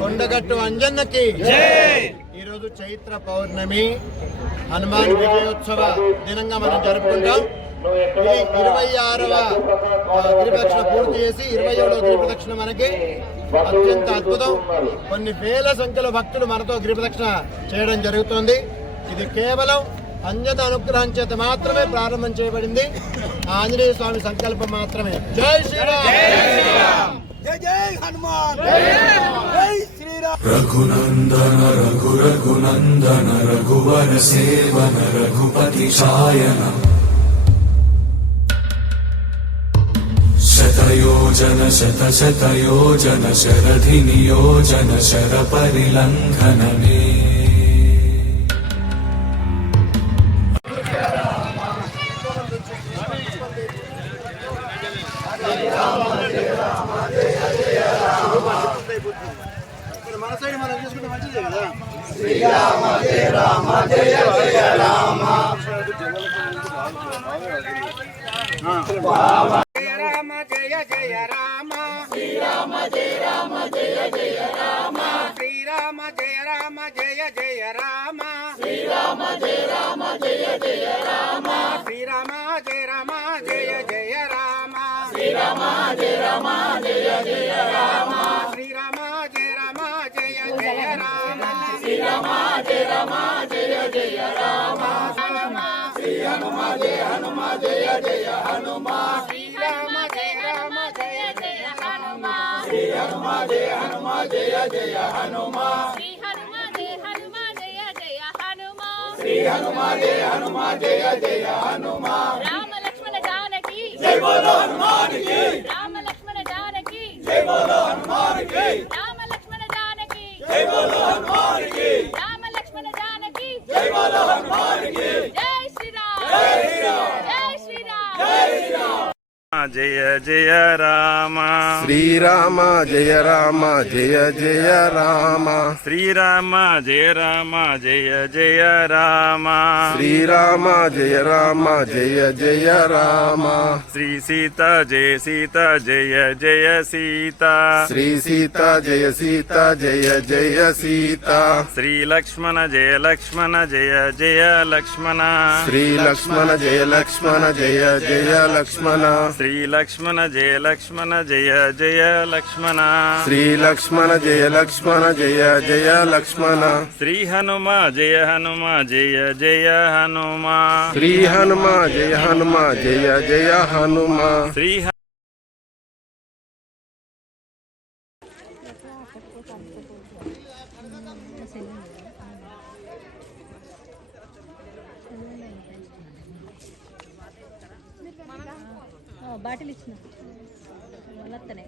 కొండగట్టు అంజన్నకి ఈరోజు చైత్ర పౌర్ణమి. హనుమాన్ విజయోత్సవ దినంగా మనం జరుపుకుంటాం. ఈ ఇరవై ఆరవ గిరిప్రదక్షిణ పూర్తి చేసి ఇరవై ఏడవ గిరిప్రదక్షిణ మనకి అత్యంత అద్భుతం. కొన్ని వేల సంఖ్యలో భక్తులు మనతో గిరిప్రదక్షిణ చేయడం జరుగుతుంది. ఇది కేవలం అంజన అనుగ్రహం చేత మాత్రమే ప్రారంభం చేయబడింది. ఆంజనేయ స్వామి సంకల్పం మాత్రమే. జై శ్రీరామ్! జై జై హనుమాన్! रघुनन्दन रघु रघुनन्दन रघुवर सेवन रघुपति शायन शतयोजन शत शतयोजन शरधि नियोजन शर परिलङ्घन मे మన సైడ్ మనం చేసుకుంటే మంచిదే కదా. జయ రామ జయ జయ రామ. శ్రీరామ జయ రామ. జయ రామ జయ జయ రామ శ్రీ హనుమ జయ హనుమ జయ జయ హనుమ జయ రామ జయ శ్రీ హనుమ జయ హనుమ జయ జయ హనుమ శ్రీ హనుమ జయ హనుమ జయ జయ హనుమ శ్రీ హనుమ జయ హనుమ జయ జయ హనుమ రామ లక్ష్మణ జానకి జై బోలో హనుమానికి రామ లక్ష్మణ జానకి జై బోలో హనుమానికి రామ లక్ష్మణ జానకి జై బోలో హనుమానికి రామ లక్ష్మణ జానకి జై బోలో హనుమానికి జై శ్రీరామ్ జై శ్రీరామ్ జై శ్రీరామ్ జయ జయ రామ. శ్రీరామ జయ రామ జయ జయ రామ. శ్రీరామ జయ రామ జయ జయ రామ. శ్రీరామ జయ రామ జయ జయ రామ. శ్రీ సీత జయ సీత జయ జయ సీత. శ్రీ సీత జయ సీత జయ జయ సీత. శ్రీ లక్ష్మణ జయ లక్ష్మణ జయ జయ లక్ష్మణ. శ్రీ లక్ష్మణ జయ లక్ష్మణ జయ జయ లక్ష్మణ. శ్రీ లక్ష్మణ జయ లక్ష్మణ జయ జయ లక్ష్మణ శ్రీ లక్ష్మణ జయ లక్ష్మణ జయ జయ లక్ష్మణ శ్రీ హనుమ జయ హనుమ జయ జయ హనుమ శ్రీ హనుమ జయ హనుమ జయ జయ హనుమ శ్రీ బాటిల్ ఇచ్చిన వల్లత్తనే